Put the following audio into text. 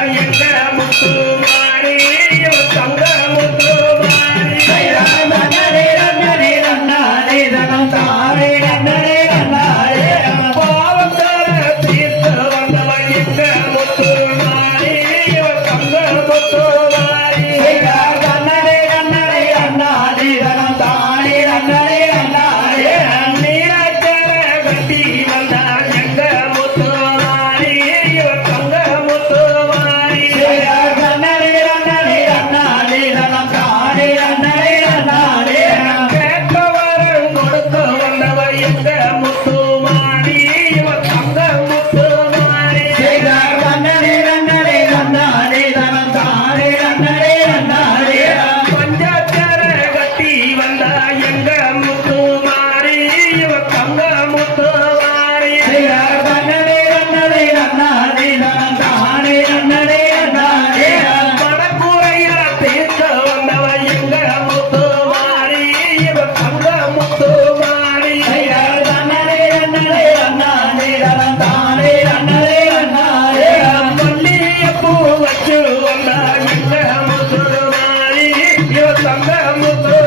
எங்க முத்து மாறி தங்க I'm not a